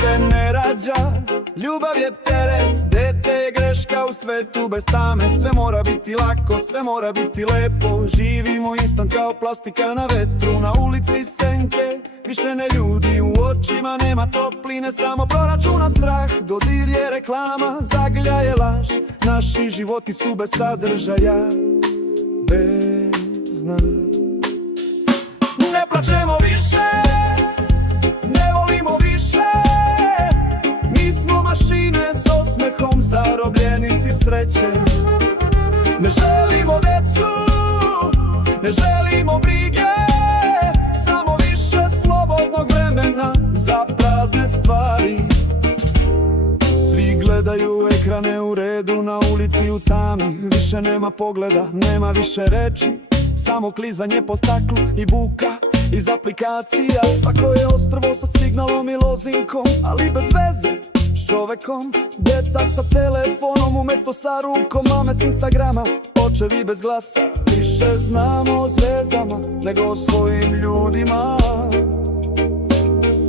više ne rađa. Ljubav je teret, dete je greška u svetu bez tame. Sve mora biti lako, sve mora biti lepo. Živimo instant kao plastika na vetru. Na ulici senke, više ne ljudi. U očima nema topline, samo proračuna strah. Dodir je reklama, zagrlja je laž. Naši životi su bez sadržaja, bez dna. Ne plačemo više, ne volimo više. Mi smo mašine s osmehom, zarobljenici sreće. Ne želimo decu, ne želimo brige, samo više slobodnog vremena za prazne stvari. Svi gledaju ekrane u redu, na ulici u tami. Više nema pogleda, nema više reči, samo klizanje po staklu i buka iz aplikacija. Svako je ostrvo sa signalom i lozinkom, ali bez veze s čovekom. Deca sa telefonom umjesto sa rukom, mame s Instagrama, očevi bez glasa. Više znamo o zvezdama nego o svojim ljudima.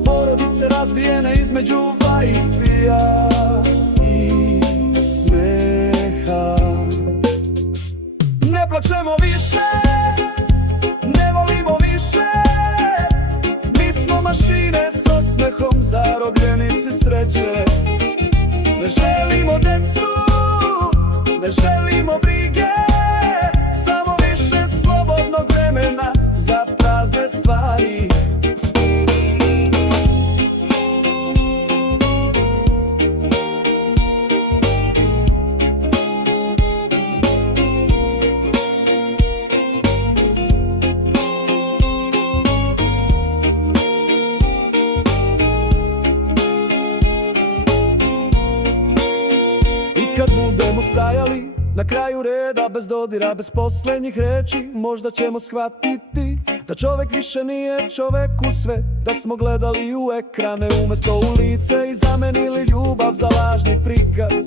Porodice razbijene između Wi-Fi-a i smeha. Ne plačemo više, ne volimo više. Mi smo mašine s osmehom, zarobljenici sreće. Ne želimo decu, ne želimo brige, samo više slobodnog vremena za prazne stvari. Kad budemo stajali na kraju reda, bez dodira, bez posljednjih reči, možda ćemo shvatiti da čovek više nije čovek u sve. Da smo gledali u ekrane umjesto u lice i zamenili ljubav za lažni prikaz.